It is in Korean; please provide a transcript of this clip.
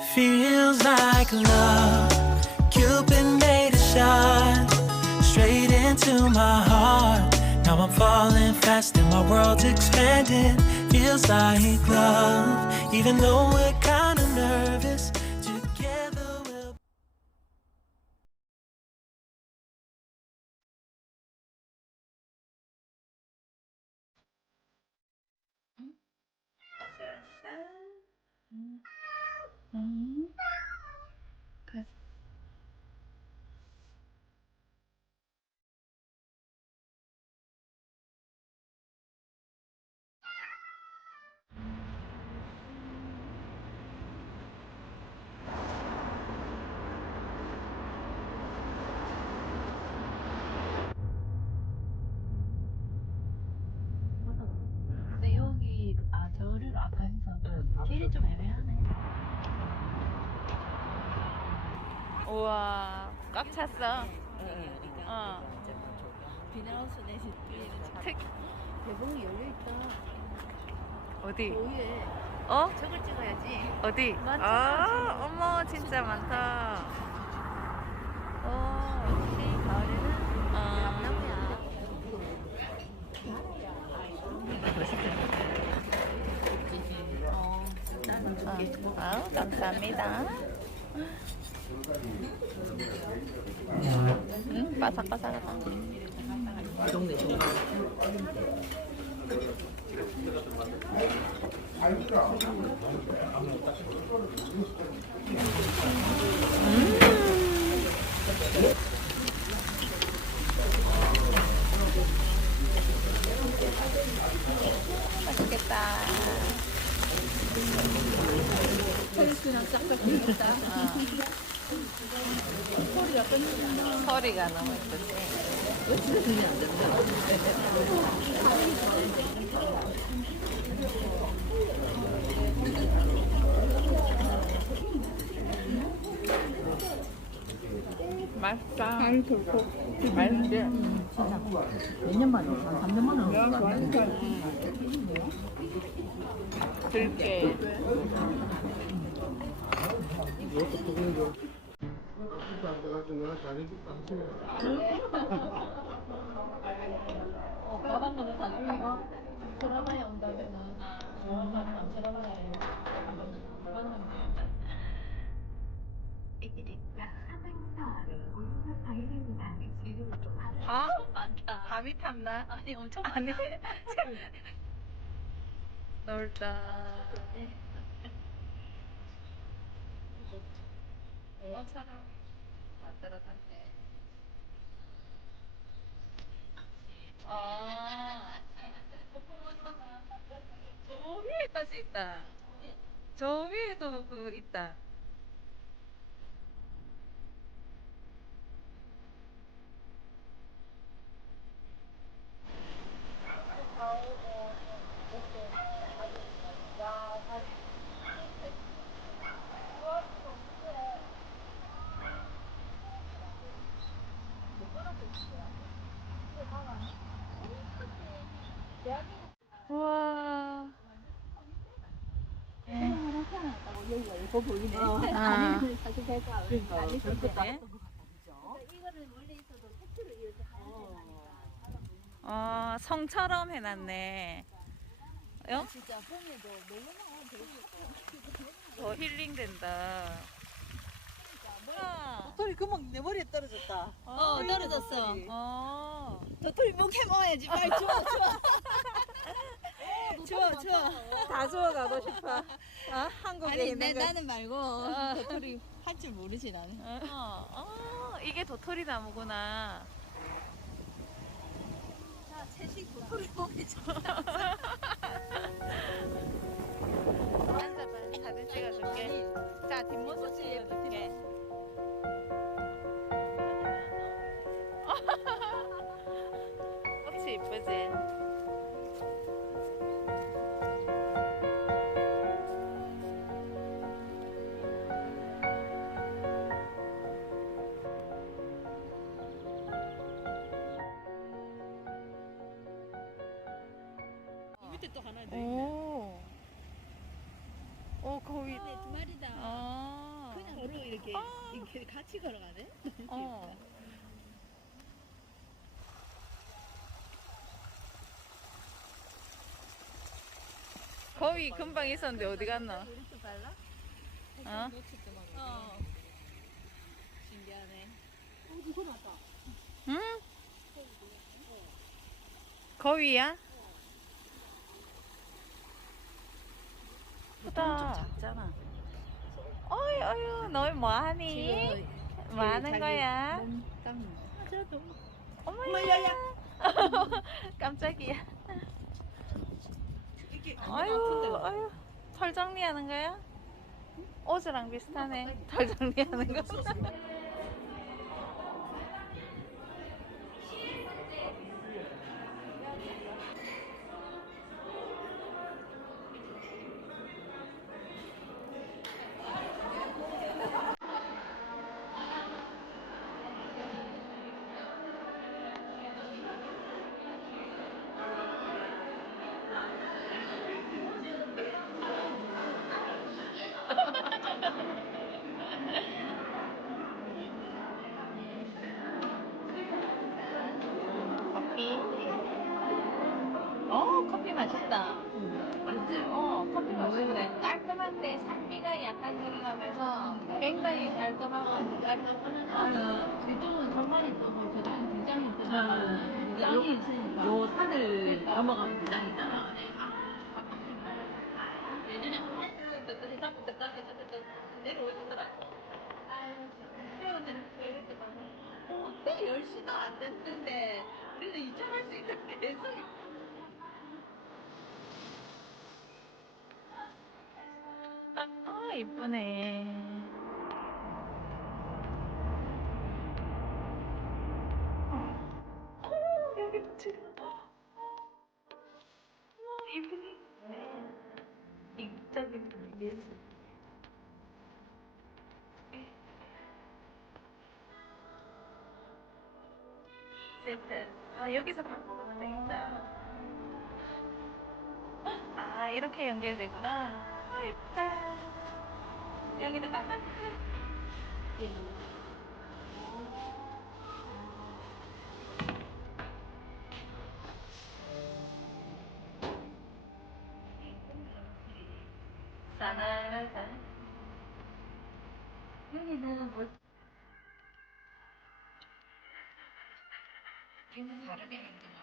Feels like love. Cupid made a shot straight into my heart. Now I'm falling fast and my world's expanding. Feels like love, even though we're kind of nervous. Together we'll. 근데 여기 저를 아까 해서 길이 좀 애매하네. 우와, 꽉 찼어. 비닐하우스 내시 특 대봉이 열려있다. 어디? 그 위에 어? 저걸 찍어야지. 어디? 맞죠, 아, 맞죠. 어머, 진짜 많다. 역시 가을에는 아, 나무야. 나는 줄게. 감사합니다. 바삭바삭하다. 동네 동네. 맛있겠다. 그냥 싹싹 비겠다. 소리가 너무 예쁘지. 맛있다. 맛있지? 몇년 만에 한 3년 만에 들깨. 가방은 다 들고 드라마에 온다면은 드라마에 아? 많다. 밤이 탐나? 아니 엄청 아니. 많다. 놀다. 사람 왔다 갔다 해. 저 위에까지 있다. 저 위에도 그 있다. 우와. 여기가 예뻐 보이네. 아. 사실 배가 그러니까 달릴 수 있대. 그렇겠다. 이거는 멀리 있어도 택시로 이렇게 성처럼 해놨네. 어? 진짜 봄에도 너무나 되게 더 힐링된다. 도토리 금방 내 머리에 떨어졌다. 떨어졌어. 도토리 목에 먹어야지. 빨리 주워. 다 주워 가고 싶어. 한국에 아니 있는 거. 나는 말고 도토리 할 줄 모르지 나는. 이게 도토리 나무구나. 자 채식 도토리 먹기 좋다. 앉아봐. 사진 찍어줄게. 자, 뒷모습 찍어줄게. 꽃이 이쁘지? 밑에 또 하나 더 있네. 오, 거의. 두 마리다. 아. 이렇게 같이 걸어가네. 어. 거위 금방 있었는데 어디 갔나? 이렇게 발라? 어? 어. 신기하네. 이거 맞다. 응? 거위야? 크다. 작잖아. 어이 어이 너희 뭐하니? 뭐 하는 거야? 저도. 어머야. 깜짝이야. 아유 아유 털 정리하는 거야? 옷이랑 비슷하네. 털 정리하는 거. 커피 맛있다. 맞지? 커피 맛있네. 깔끔한데 산미가 약간 들어가면서 굉장히 깔끔하고 뒤쪽은 정말 있고 저쪽은 굉장히 있잖아. 땅이 있으니까. 요 산을 넘어가면 굉장히잖아. 예전에 떴더니 자꾸 내려오시더라고. 아유, 태어나는 어때? 10시도 안 됐는데 우리는 이전할 수 있는 계속 아 이쁘네. 여기 지금 이쁘네. 이쪽이 예술. 세트. 아 여기서 바꾸면 되겠다. 아 이렇게 연결되구나. 아 예쁘다. 여기도 딱. 싸나라싸. 여기는 뭐? 여기는 다르게 행동하면.